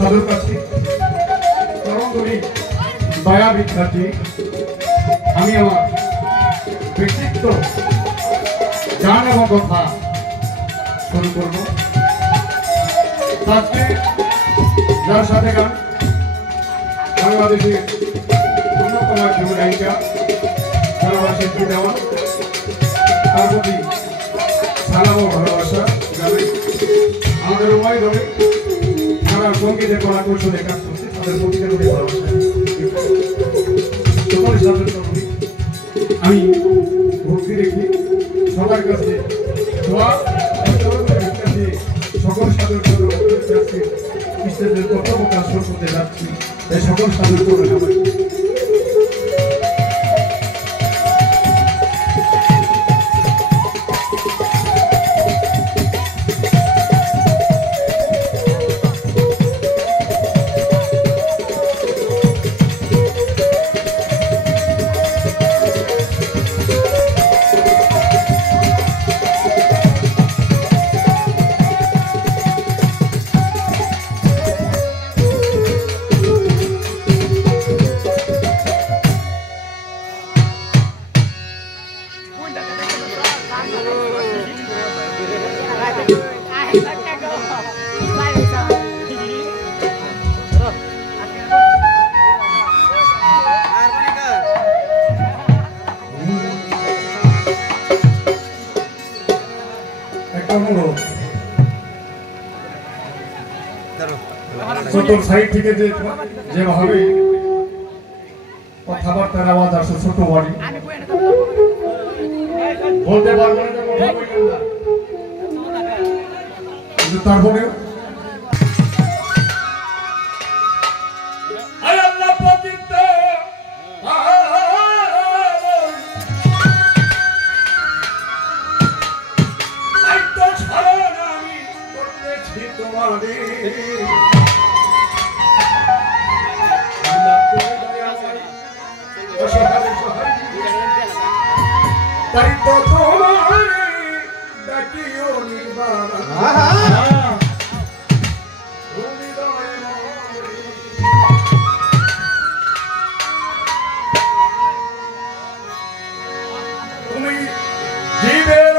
সাধুর কাছে চরণধরি দয়া ভিক্ষার্থী আমি আমার ব্যক্তিত্ব গান এবং কথা শুরু করব। আজকে যার সাথে গান বাংলাদেশের অন্যতম একজন গায়িকা শিল্পী দেওয়া, তার প্রতি সালাম ও ভালোবাসা যাবে। আমাদের উভয় দলে যারা সঙ্গীতে কলা কৌশলে কাজ করছে তাদের প্রতিকার ভালোবাসা তোমার সাথে আমি ভক্তি রেখে সবার কাছে সকল সাধুর কর্তব্য কাজ করতে যাচ্ছি। এই সকল সাধুর করে চতুর সাইড থেকে যেভাবে কথাবার্তার আওয়াজ আসে ছোট বাড়ি বলতে পারবো না, কিন্তু তারপরে তাই তো তোমার ডাকিও তুমি জীবের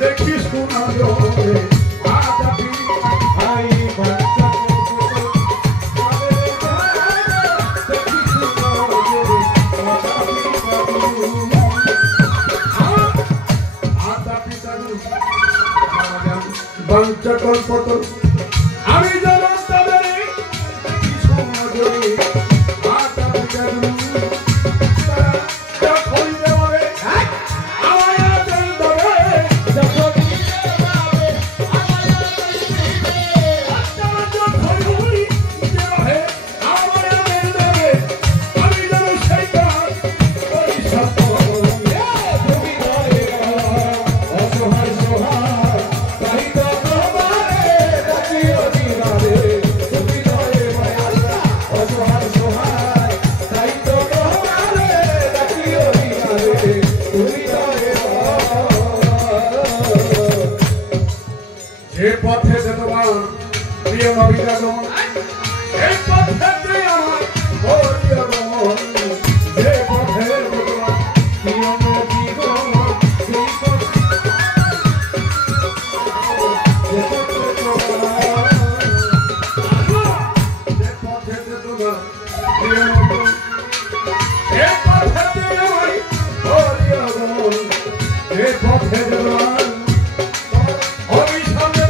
দেখি শোনা পাঞ্চকল্পতরু আমি যেন তাদের সমাজে মাতা পিতা তারা যখন যাবে আমায় আদর দেবে যখন যাবে আমায় আদর দেবে তারা যখন যাবে আমায় আদর দেবে আমি যেন সেই কাজ করি সত্য যে পথে তোমার প্রিয় নবীগণ এই পথে আমার হরিগণ যে পথে তোমার প্রিয় নবীগণ সেই পথে যে পথে তোমার প্রিয় নবীগণ এই পথে আমার হরিগণ যে পথে তোমার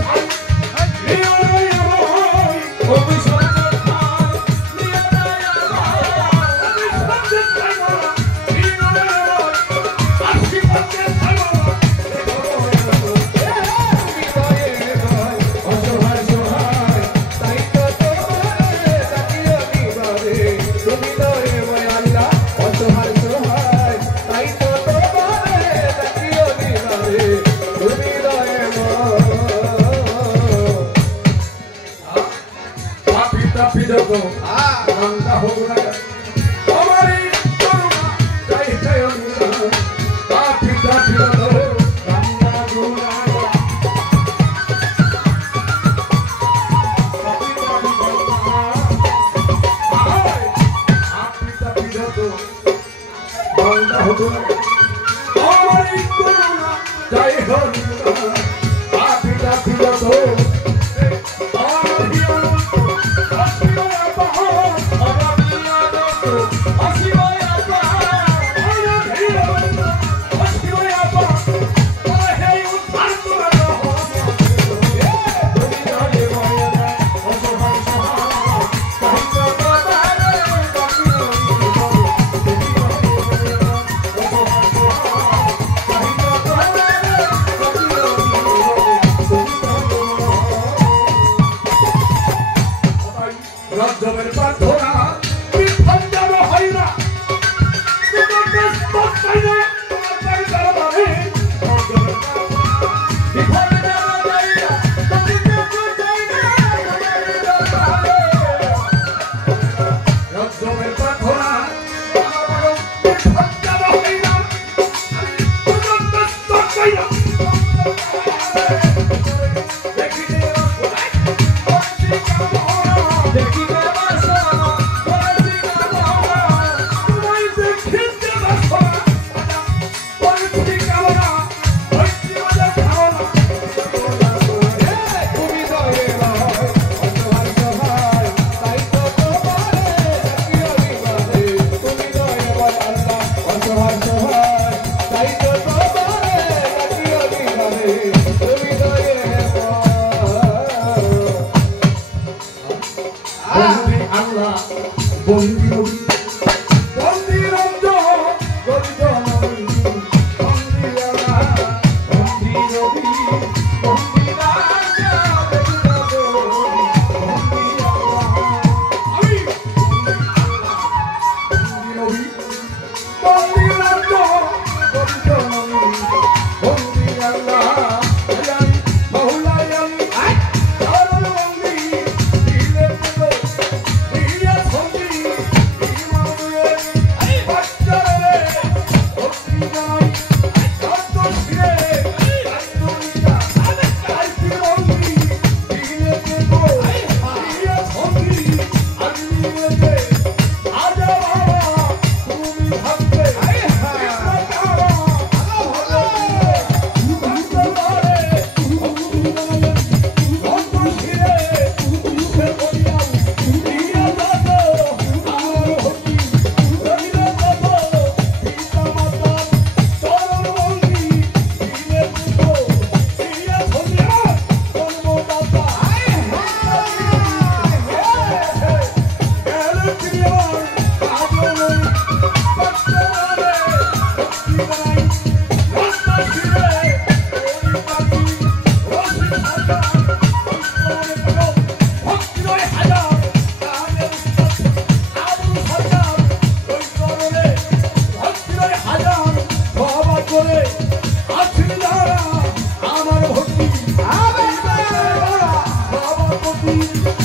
Thank you.